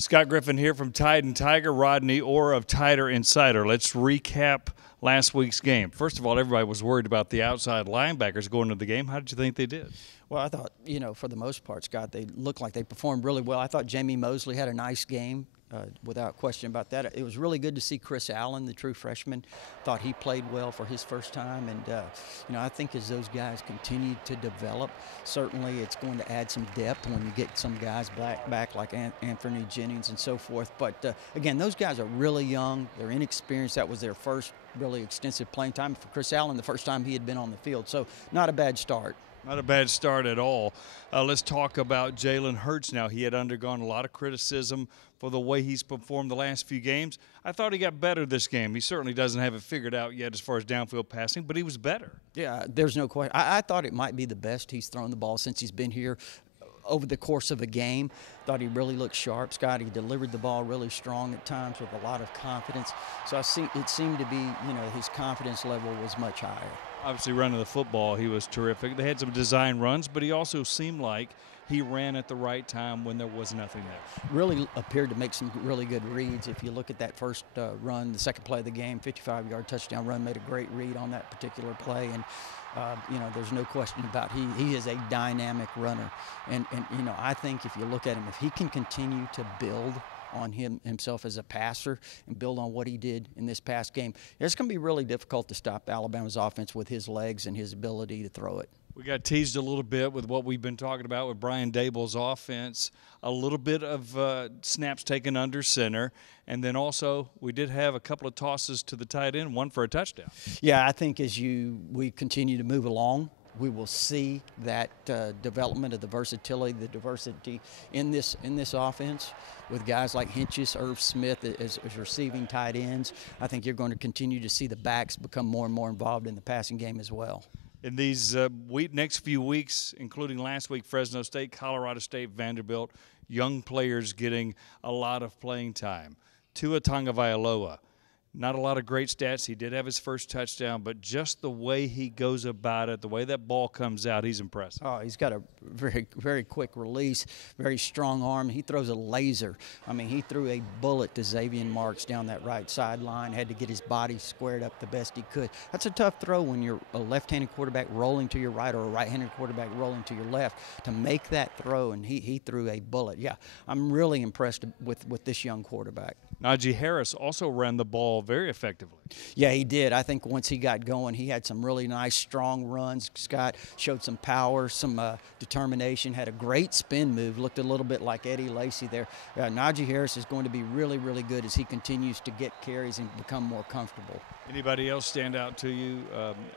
Scott Griffin here from Tide and Tiger, Rodney, or of Tider Insider. Let's recap last week's game. First of all, everybody was worried about the outside linebackers going into the game. How did you think they did? Well, I thought, for the most part, Scott, they looked like they performed really well. I thought Jamie Mosley had a nice game, without question about that. It was really good to see Chris Allen, the true freshman. Thought he played well for his first time. And, I think as those guys continue to develop, certainly it's going to add some depth when you get some guys back like Anthony Jennings and so forth. But, again, those guys are really young. They're inexperienced. That was their first really extensive playing time. For Chris Allen, the first time he had been on the field. So not a bad start. Not a bad start at all. Let's talk about Jalen Hurts now. He had undergone a lot of criticism for the way he's performed the last few games. I thought he got better this game. He certainly doesn't have it figured out yet as far as downfield passing, but he was better. Yeah, there's no question. I thought it might be the best he's thrown the ball since he's been here. Over the course of a game, thought he really looked sharp. Scott, he delivered the ball really strong at times with a lot of confidence. So it seemed to be, his confidence level was much higher. Obviously, running the football, he was terrific. They had some design runs, but he also seemed like he ran at the right time when there was nothing there. Really appeared to make some really good reads. If you look at that first run, the second play of the game, 55-yard touchdown run, made a great read on that particular play. And there's no question about he is a dynamic runner. And I think if you look at him, if he can continue to build on himself as a passer and build on what he did in this past game, it's going to be really difficult to stop Alabama's offense with his legs and his ability to throw it. We got teased a little bit with what we've been talking about with Brian Daboll's offense, a little bit of snaps taken under center, and then also we did have a couple of tosses to the tight end, one for a touchdown. Yeah, I think as we continue to move along, we will see that development of the versatility, the diversity in this offense with guys like Hinchis, Irv Smith as receiving tight ends. I think you're going to continue to see the backs become more and more involved in the passing game as well. In these next few weeks, including last week, Fresno State, Colorado State, Vanderbilt, young players getting a lot of playing time. Tua Tagovailoa. Not a lot of great stats. He did have his first touchdown, but just the way he goes about it, the way that ball comes out, he's impressive. Oh, he's got a very, very quick release, very strong arm. He throws a laser. I mean, he threw a bullet to Xavier Marks down that right sideline, had to get his body squared up the best he could. That's a tough throw when you're a left-handed quarterback rolling to your right or a right-handed quarterback rolling to your left. To make that throw, and he threw a bullet. Yeah, I'm really impressed with this young quarterback. Najee Harris also ran the ball very effectively. Yeah, he did. I think once he got going, he had some really nice, strong runs. Scott showed some power, some determination, had a great spin move, looked a little bit like Eddie Lacy there. Najee Harris is going to be really, really good as he continues to get carries and become more comfortable. Anybody else stand out to you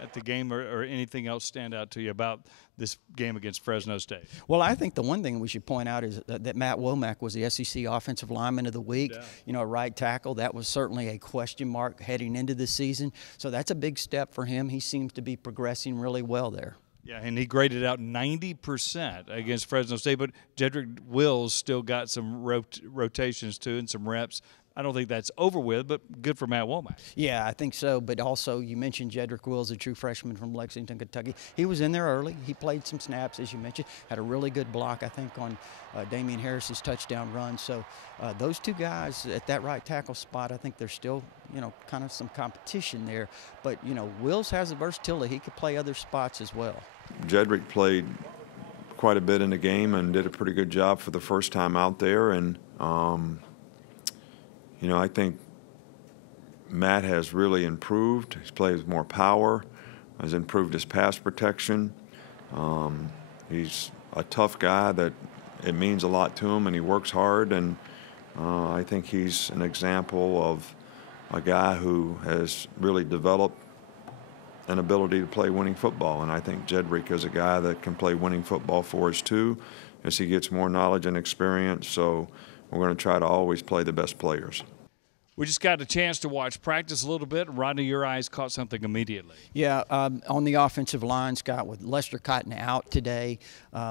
at the game or anything else stand out to you about this game against Fresno State? Well, I think the one thing we should point out is that Matt Womack was the SEC Offensive Lineman of the Week. Yeah. A right tackle. That was certainly a question mark heading into the season. So that's a big step for him. He seems to be progressing really well there. Yeah, and he graded out 90% against Fresno State, but Jedrek Willis still got some rotations too and some reps. I don't think that's over with, but good for Matt Womack. Yeah, I think so. But also, you mentioned Jedrek Willis, a true freshman from Lexington, Kentucky. He was in there early. He played some snaps, as you mentioned. Had a really good block, I think, on Damian Harris's touchdown run. So those two guys at that right tackle spot, I think there's still, kind of some competition there. But, Willis has the versatility. He could play other spots as well. Jedrek played quite a bit in the game and did a pretty good job for the first time out there. And, I think Matt has really improved. He's played with more power, has improved his pass protection. He's a tough guy that it means a lot to him, and he works hard. And I think he's an example of a guy who has really developed an ability to play winning football. And I think Jedrek is a guy that can play winning football for us too as he gets more knowledge and experience. So we're going to try to always play the best players. We just got a chance to watch practice a little bit. Rodney, your eyes caught something immediately. Yeah, on the offensive line, Scott, with Lester Cotton out today,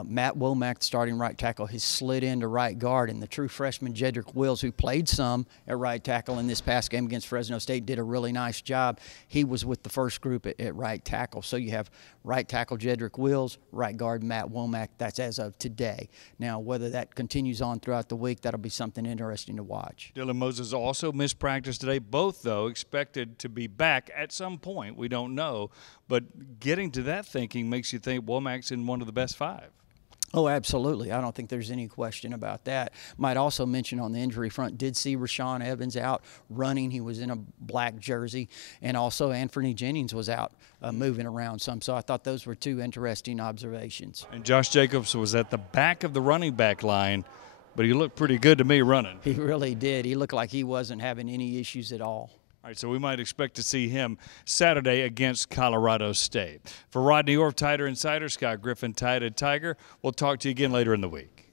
Matt Womack, the starting right tackle, has slid into right guard, and the true freshman Jedrek Willis, who played some at right tackle in this past game against Fresno State, did a really nice job. He was with the first group at right tackle. So you have right tackle Jedrek Willis, right guard Matt Womack. That's as of today. Now, whether that continues on throughout the week, that'll be something interesting to watch. Dylan Moses also missed practice today. Both, though, expected to be back at some point. We don't know. But getting to that thinking makes you think Womack's in one of the best 5. Oh, absolutely. I don't think there's any question about that. Might also mention on the injury front, did see Rashawn Evans out running. He was in a black jersey. And also Anthony Jennings was out moving around some. So I thought those were 2 interesting observations. And Josh Jacobs was at the back of the running back line, but he looked pretty good to me running. He really did. He looked like he wasn't having any issues at all. All right, so we might expect to see him Saturday against Colorado State. For Rodney Orr, Tiger Insider, Scott Griffin, Tide and Tiger, we'll talk to you again later in the week.